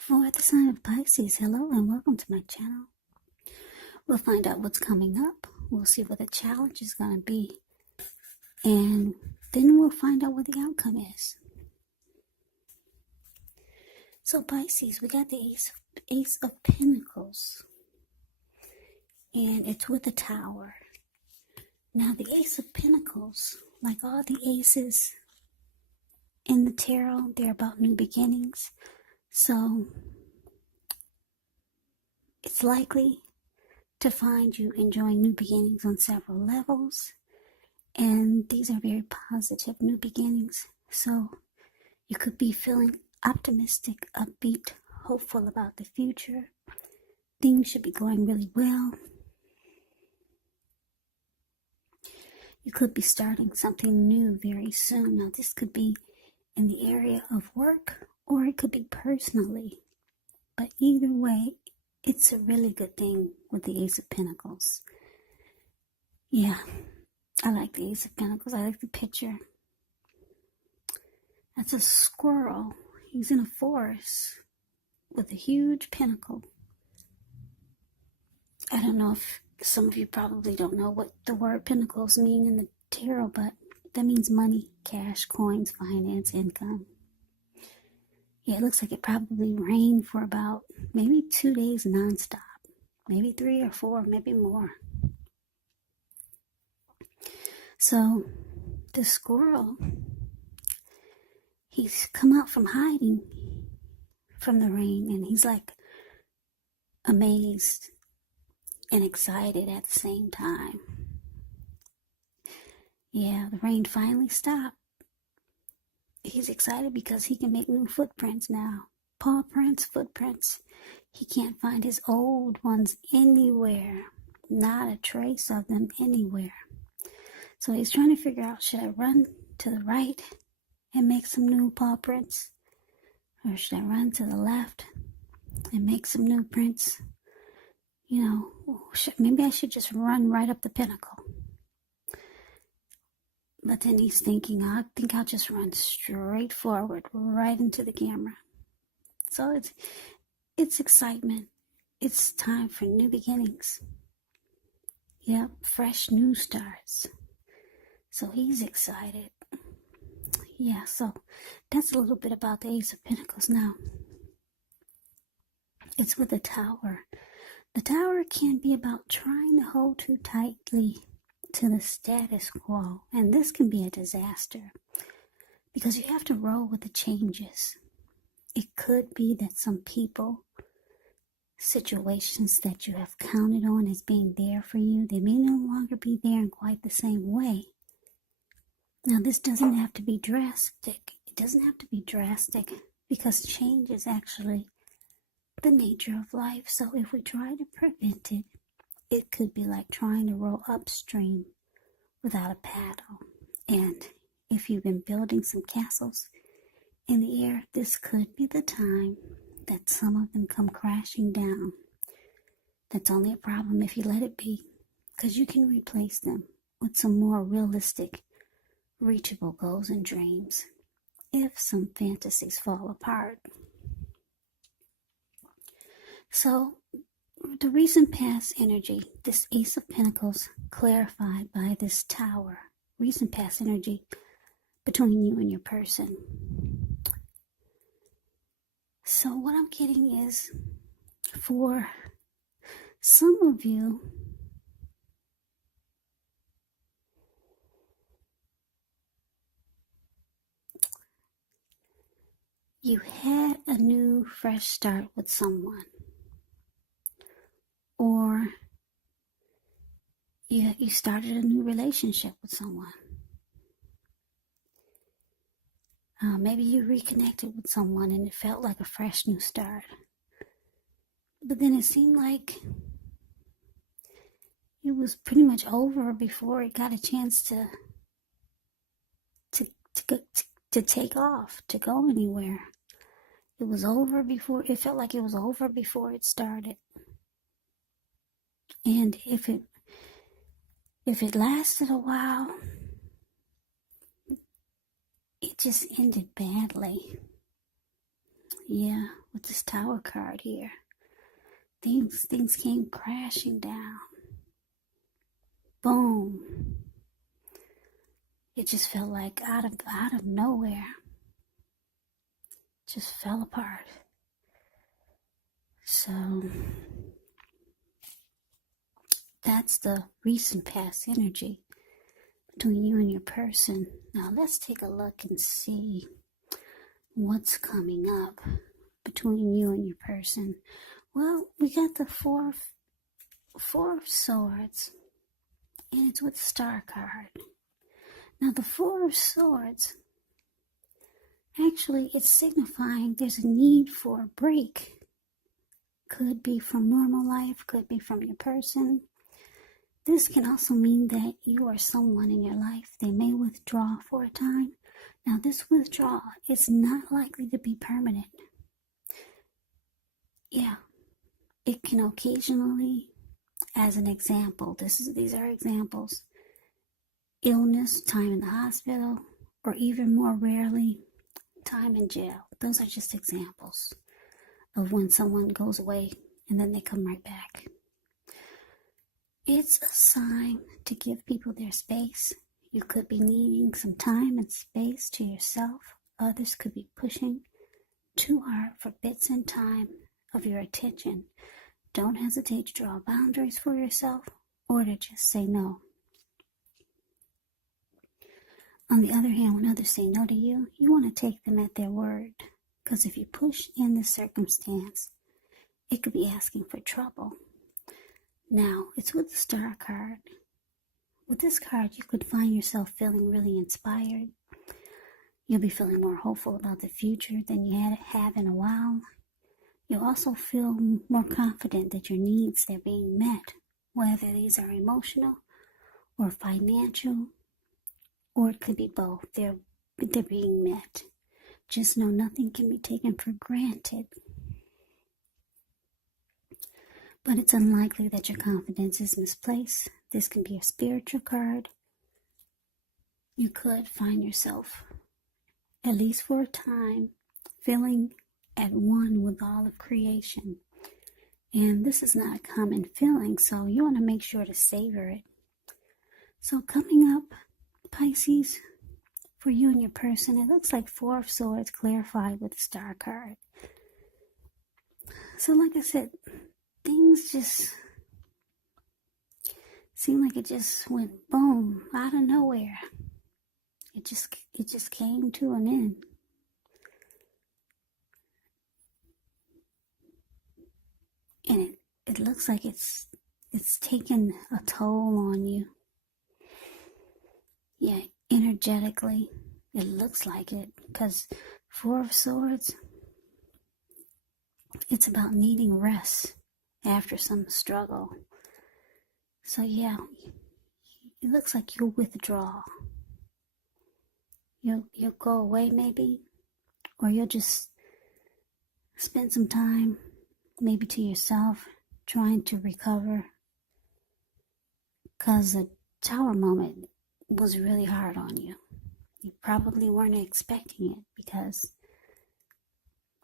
For the sign of Pisces, hello and welcome to my channel. We'll find out what's coming up. We'll see what the challenge is going to be. And then we'll find out what the outcome is. So Pisces, we got the Ace of Pentacles. And it's with a tower. Now the Ace of Pentacles, like all the aces in the tarot, they're about new beginnings. So it's likely to find you enjoying new beginnings on several levels. And these are very positive new beginnings. So you could be feeling optimistic, upbeat, hopeful about the future. Things should be going really well. You could be starting something new very soon. Now this could be in the area of work or it could be personally. But either way, it's a really good thing with the Ace of Pentacles. Yeah, I like the Ace of Pentacles. I like the picture. That's a squirrel. He's in a forest with a huge pentacle. I don't know if some of you probably don't know what the word pentacles mean in the tarot, but that means money, cash, coins, finance, income. Yeah, it looks like it probably rained for about maybe 2 days nonstop. Maybe 3 or 4, maybe more. So, the squirrel, he's come out from hiding from the rain, and he's like amazed and excited at the same time. Yeah, the rain finally stopped. He's excited because he can make new footprints now. Paw prints, footprints. He can't find his old ones anywhere. Not a trace of them anywhere. So he's trying to figure out, should I run to the right and make some new paw prints? Or should I run to the left and make some new prints? You know, maybe I should just run right up the pinnacle. But then he's thinking, I think I'll just run straight forward, right into the camera. So it's excitement. It's time for new beginnings. Yep, fresh new starts. So he's excited. Yeah, so that's a little bit about the Ace of Pentacles now. It's with a tower. The tower can be about trying to hold too tightly to the status quo, and this can be a disaster because you have to roll with the changes. It could be that some people, situations that you have counted on as being there for you, they may no longer be there in quite the same way. Now this doesn't have to be drastic. It doesn't have to be drastic because change is actually the nature of life. So if we try to prevent it, it could be like trying to row upstream without a paddle. And if you've been building some castles in the air, this could be the time that some of them come crashing down. That's only a problem if you let it be, because you can replace them with some more realistic, reachable goals and dreams if some fantasies fall apart. So, the recent past energy, this Ace of Pentacles clarified by this tower, recent past energy between you and your person. So what I'm getting is, for some of you, you had a new fresh start with someone. Or you started a new relationship with someone. Maybe you reconnected with someone and it felt like a fresh new start. But then it seemed like it was pretty much over before it got a chance to take off, to go anywhere. It was over before, it felt like it was over before it started. And if it lasted a while, it just ended badly. Yeah, with this Tower card here. Things came crashing down. Boom. It just felt like out of nowhere. Just fell apart. So that's the recent past energy between you and your person. Now let's take a look and see what's coming up between you and your person. Well, we got the four of Swords, and it's with the Star card. Now the Four of Swords, actually it's signifying there's a need for a break. Could be from normal life, could be from your person. This can also mean that you or someone in your life, they may withdraw for a time. Now this withdrawal is not likely to be permanent. Yeah, it can occasionally, as an example, these are examples, illness, time in the hospital, or even more rarely, time in jail. Those are just examples of when someone goes away and then they come right back. It's a sign to give people their space. You could be needing some time and space to yourself. Others could be pushing too hard for bits and time of your attention. Don't hesitate to draw boundaries for yourself or to just say no. On the other hand, when others say no to you, you want to take them at their word. Because if you push in this circumstance, it could be asking for trouble. Now, it's with the Star card. With this card, you could find yourself feeling really inspired. You'll be feeling more hopeful about the future than you have in a while. You'll also feel more confident that your needs, they're being met, whether these are emotional or financial, or it could be both. They're being met. Just know nothing can be taken for granted. But it's unlikely that your confidence is misplaced. This can be a spiritual card. You could find yourself, at least for a time, feeling at one with all of creation. And this is not a common feeling, so you want to make sure to savor it. So coming up, Pisces, for you and your person, it looks like Four of Swords clarified with the Star card. So like I said, things just seem like it just went boom out of nowhere. It just came to an end. And it looks like it's taken a toll on you. Yeah, energetically, it looks like it, because Four of Swords, it's about needing rest after some struggle. So yeah, it looks like you'll withdraw. You'll go away maybe, or you'll just spend some time maybe to yourself trying to recover, because the Tower moment was really hard on you. You probably weren't expecting it because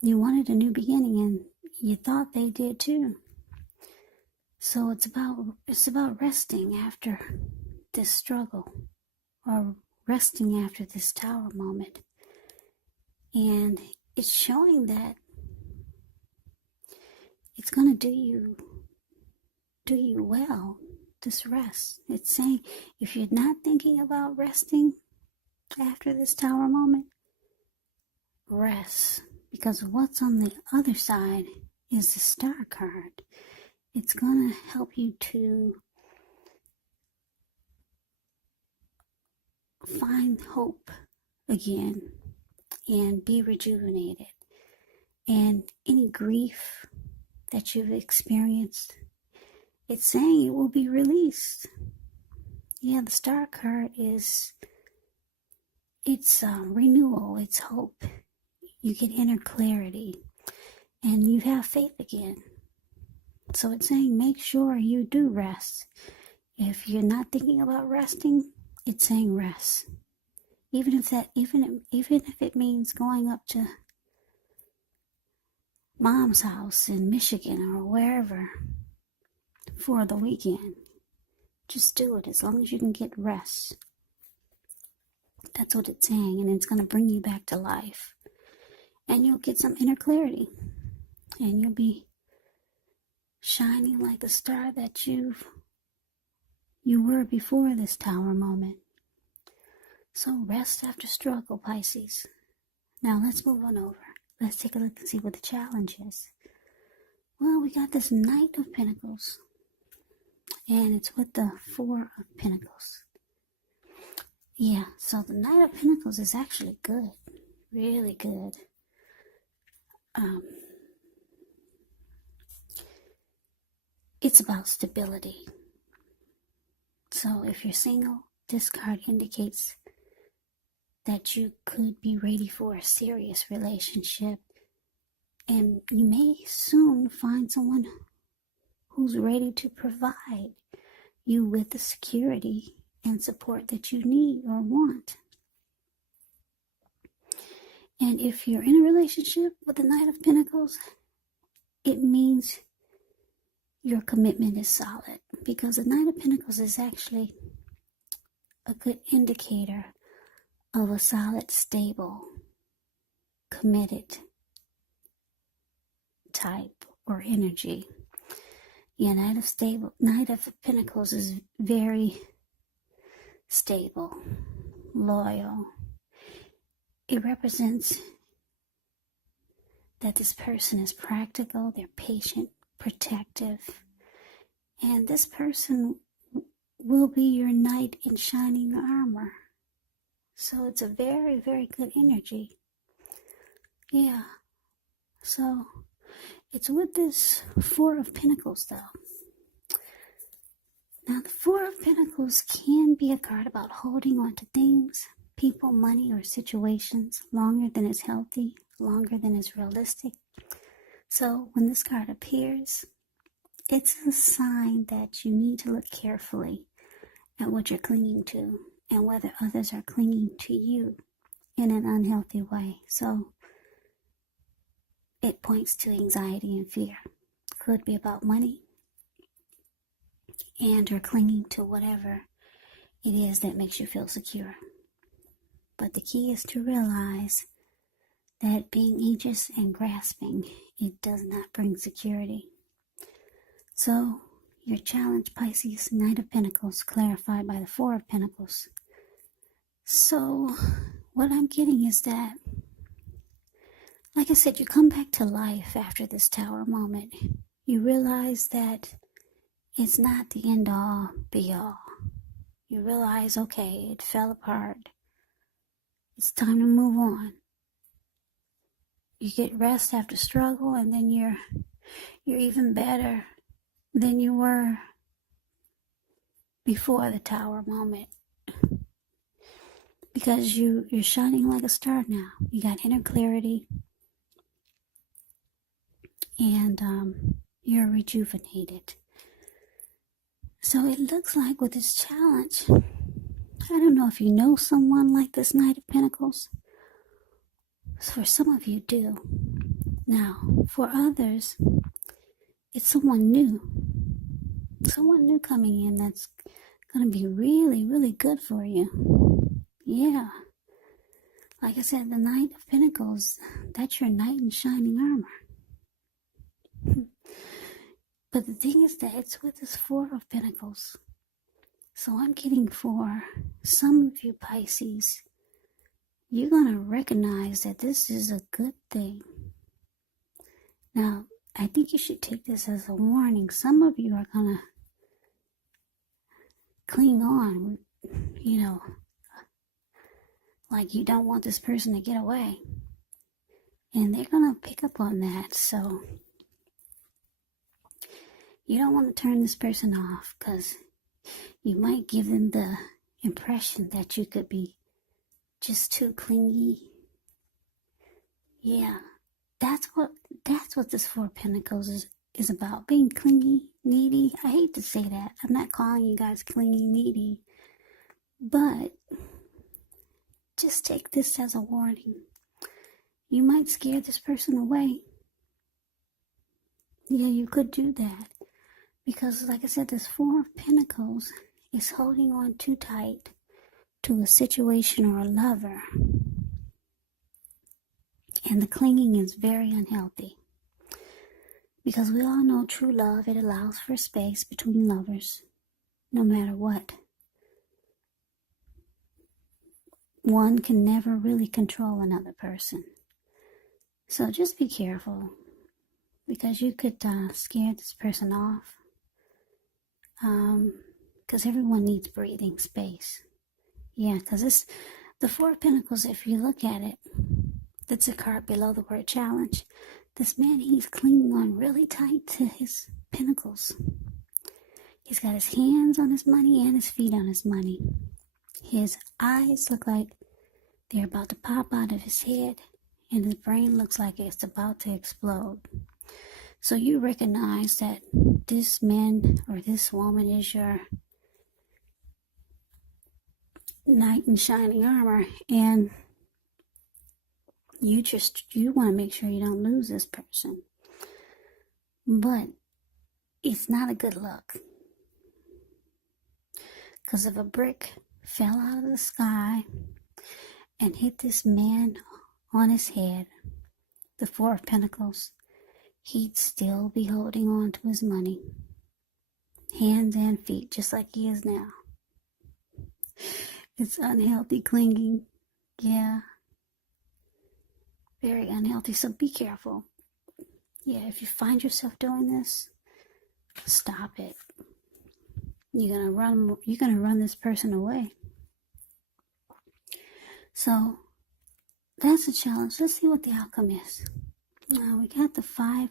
you wanted a new beginning and you thought they did too. So it's about resting after this struggle, or resting after this Tower moment. And it's showing that it's going to do you well, this rest. It's saying if you're not thinking about resting after this Tower moment, rest. Because what's on the other side is the Star card. It's going to help you to find hope again and be rejuvenated. And any grief that you've experienced, it's saying it will be released. Yeah, the Star card it's renewal, it's hope. You get inner clarity and you have faith again. So it's saying make sure you do rest. If you're not thinking about resting, it's saying rest. Even if it means going up to mom's house in Michigan or wherever for the weekend. Just do it as long as you can get rest. That's what it's saying, and it's going to bring you back to life. And you'll get some inner clarity. And you'll be shining like the star that you were before this Tower moment. So rest after struggle, Pisces. Now let's move on over. Let's take a look and see what the challenge is. Well, we got this Knight of Pentacles. And it's with the Four of Pentacles. Yeah, so the Knight of Pentacles is actually good. Really good. It's about stability. So if you're single, this card indicates that you could be ready for a serious relationship. And you may soon find someone who's ready to provide you with the security and support that you need or want. And if you're in a relationship with the Knight of Pentacles, it means your commitment is solid, because the Knight of Pentacles is actually a good indicator of a solid, stable, committed type or energy. Yeah, Knight of Pentacles is very stable, loyal. It represents that this person is practical, they're patient, protective, and this person will be your knight in shining armor. So it's a very, very good energy. Yeah. So it's with this Four of Pentacles, though. Now, the Four of Pentacles can be a card about holding on to things, people, money, or situations longer than is healthy, longer than is realistic. So when this card appears, it's a sign that you need to look carefully at what you're clinging to and whether others are clinging to you in an unhealthy way. So it points to anxiety and fear. Could be about money and or clinging to whatever it is that makes you feel secure. But the key is to realize that being anxious and grasping, it does not bring security. So your challenge, Pisces, Knight of Pentacles, clarified by the Four of Pentacles. So what I'm getting is that, like I said, you come back to life after this Tower moment. You realize that it's not the end all be all. You realize, okay, it fell apart. It's time to move on. You get rest after struggle, and then you're even better than you were before the Tower moment. Because you're shining like a star now. You got inner clarity. And you're rejuvenated. So it looks like with this challenge, I don't know if you know someone like this Knight of Pentacles. For some of you do. Now, for others, it's someone new. Someone new coming in that's going to be really, really good for you. Yeah. Like I said, the Knight of Pentacles, that's your knight in shining armor. But the thing is that it's with this Four of Pentacles. So I'm getting for some of you Pisces, you're going to recognize that this is a good thing. Now, I think you should take this as a warning. Some of you are going to cling on, like you don't want this person to get away. And they're going to pick up on that. So you don't want to turn this person off, because you might give them the impression that you could be just too clingy. Yeah, that's what this Four of Pentacles is about. Being clingy, needy. I hate to say that. I'm not calling you guys clingy, needy. But just take this as a warning. You might scare this person away. Yeah, you could do that. Because, like I said, this Four of Pentacles is holding on too tight to a situation or a lover. And the clinging is very unhealthy. Because we all know true love, it allows for space between lovers, no matter what. One can never really control another person. So just be careful, because you could scare this person off. Because everyone needs breathing space. Yeah, because the Four of Pentacles, if you look at it, that's a card below the word challenge. This man, he's clinging on really tight to his pentacles. He's got his hands on his money and his feet on his money. His eyes look like they're about to pop out of his head, and his brain looks like it's about to explode. So you recognize that this man or this woman is your knight in shining armor, and you want to make sure you don't lose this person. But it's not a good look, because if a brick fell out of the sky and hit this man on his head, the Four of Pentacles, he'd still be holding on to his money, hands and feet, just like he is now. It's unhealthy clinging. Yeah. Very unhealthy, so be careful. Yeah, if you find yourself doing this, stop it. You're gonna run this person away. So that's a challenge. Let's see what the outcome is. Now we got the Five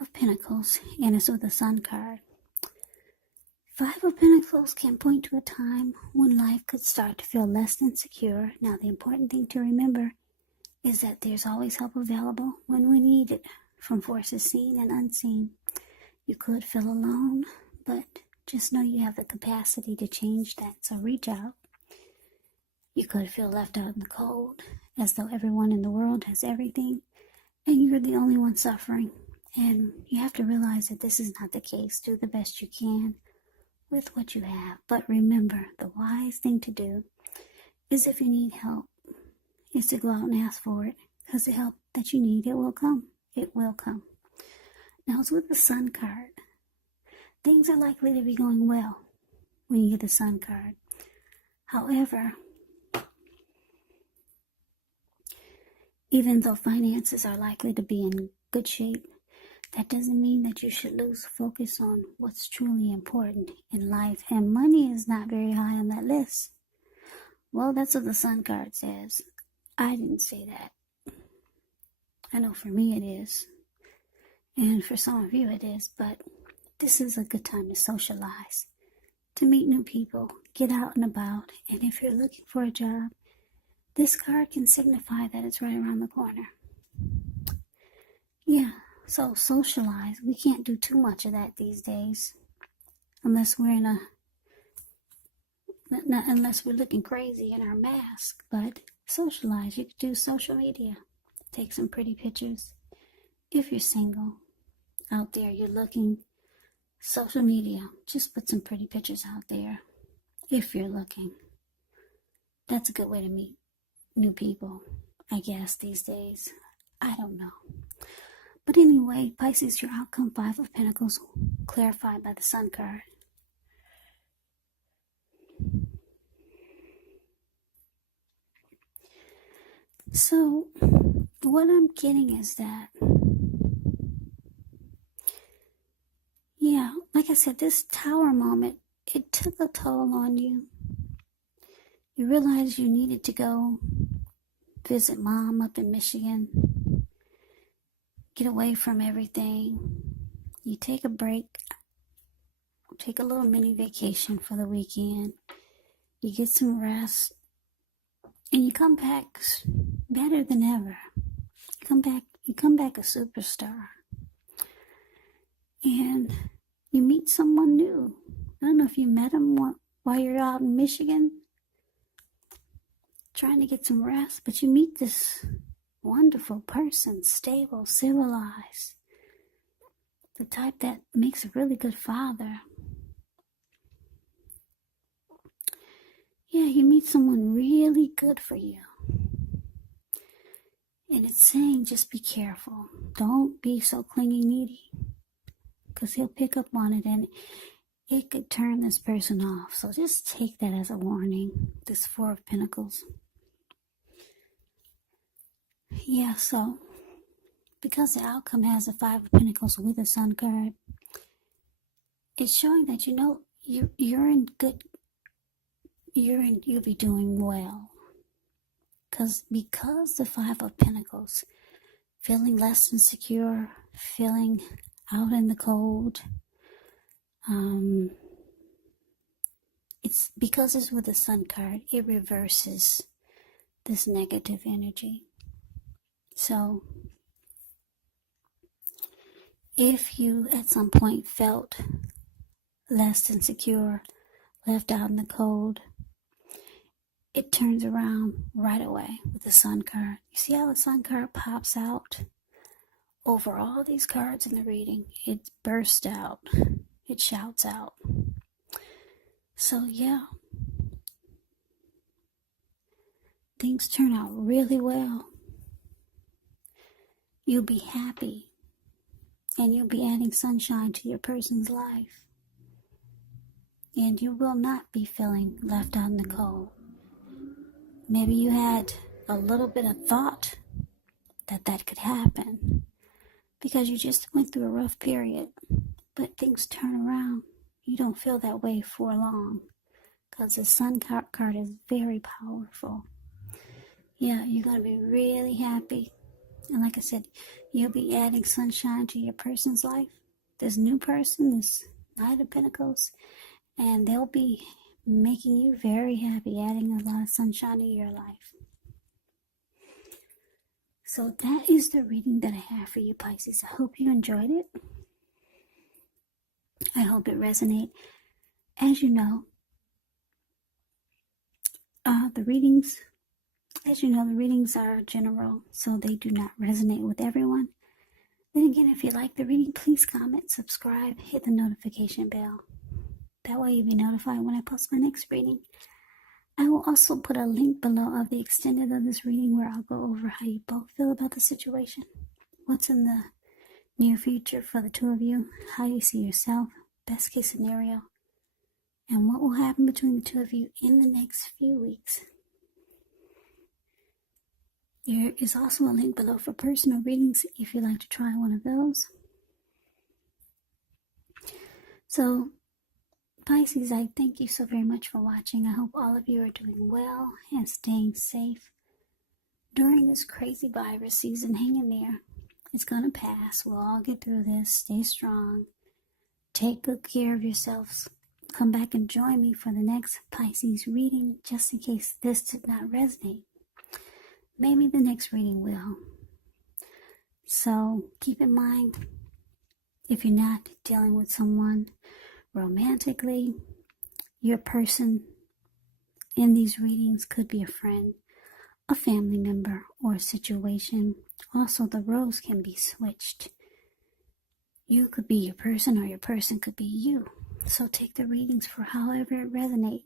of Pentacles, and it's with the Sun card. Five of Pentacles can point to a time when life could start to feel less than secure. Now the important thing to remember is that there's always help available when we need it, from forces seen and unseen. You could feel alone, but just know you have the capacity to change that, so reach out. You could feel left out in the cold, as though everyone in the world has everything, and you're the only one suffering. And you have to realize that this is not the case. Do the best you can with what you have. But remember, the wise thing to do is, if you need help, is to go out and ask for it, because the help that you need, it will come. It will come. Now it's with the Sun card. Things are likely to be going well when you get the Sun card. However, even though finances are likely to be in good shape, that doesn't mean that you should lose focus on what's truly important in life. And money is not very high on that list. Well, that's what the Sun card says. I didn't say that. I know for me it is. And for some of you it is. But this is a good time to socialize, to meet new people, get out and about. And if you're looking for a job, this card can signify that it's right around the corner. Yeah, so socialize. We can't do too much of that these days, unless we're unless we're looking crazy in our mask. But socialize. You could do social media. Take some pretty pictures. If you're single, out there, you're looking, social media, just put some pretty pictures out there. If you're looking, that's a good way to meet new people, I guess, these days. I don't know. But anyway, Pisces, your outcome, Five of Pentacles, clarified by the Sun card. So, what I'm getting is that, yeah, like I said, this Tower moment, it took a toll on you. You realized you needed to go visit Mom up in Michigan. Get away from everything. You take a break. Take a little mini vacation for the weekend. You get some rest. And you come back better than ever. You come back a superstar. And you meet someone new. I don't know if you met him while you're out in Michigan, trying to get some rest, but you meet this wonderful person, stable, civilized. the type that makes a really good father. Yeah, you meet someone really good for you. And it's saying just be careful. Don't be so clingy needy. Because he'll pick up on it and it could turn this person off. So just take that as a warning. This Four of Pentacles. Yeah, so because the outcome has the Five of Pentacles with the Sun card, it's showing that you're in good. You'll be doing well. Because the Five of Pentacles, feeling less insecure, feeling out in the cold. It's because it's with the Sun card, it reverses this negative energy. So if you at some point felt less insecure, left out in the cold, it turns around right away with the Sun card. You see how the Sun card pops out over all these cards in the reading? It bursts out. It shouts out. So yeah, things turn out really well. You'll be happy. And you'll be adding sunshine to your person's life. And you will not be feeling left out in the cold. Maybe you had a little bit of thought that could happen because you just went through a rough period. But things turn around. You don't feel that way for long because the Sun card is very powerful. Yeah, you're going to be really happy. And like I said, you'll be adding sunshine to your person's life. This new person, this Knight of Pentacles, and they'll be making you very happy, adding a lot of sunshine to your life. So that is the reading that I have for you, Pisces. I hope you enjoyed it. I hope it resonated. As you know, the readings are general, so they do not resonate with everyone. Then again, if you like the reading, please comment, subscribe, hit the notification bell. That way you'll be notified when I post my next reading. I will also put a link below of the extended of this reading where I'll go over how you both feel about the situation, what's in the near future for the two of you, how you see yourself, best case scenario, and what will happen between the two of you in the next few weeks. There is also a link below for personal readings if you'd like to try one of those. So, Pisces, I thank you so very much for watching. I hope all of you are doing well and staying safe during this crazy virus season. Hang in there. It's going to pass. We'll all get through this. Stay strong. Take good care of yourselves. Come back and join me for the next Pisces reading, just in case this did not resonate. Maybe the next reading will. So keep in mind, if you're not dealing with someone romantically, your person in these readings could be a friend, a family member, or a situation. Also, the roles can be switched. You could be your person or your person could be you. So take the readings for however it resonates.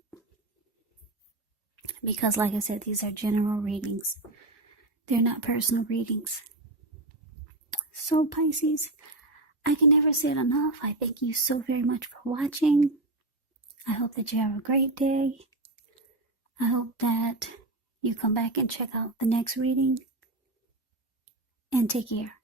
Because like I said, these are general readings. They're not personal readings. So Pisces, I can never say it enough. I thank you so very much for watching. I hope that you have a great day. I hope that you come back and check out the next reading. And take care.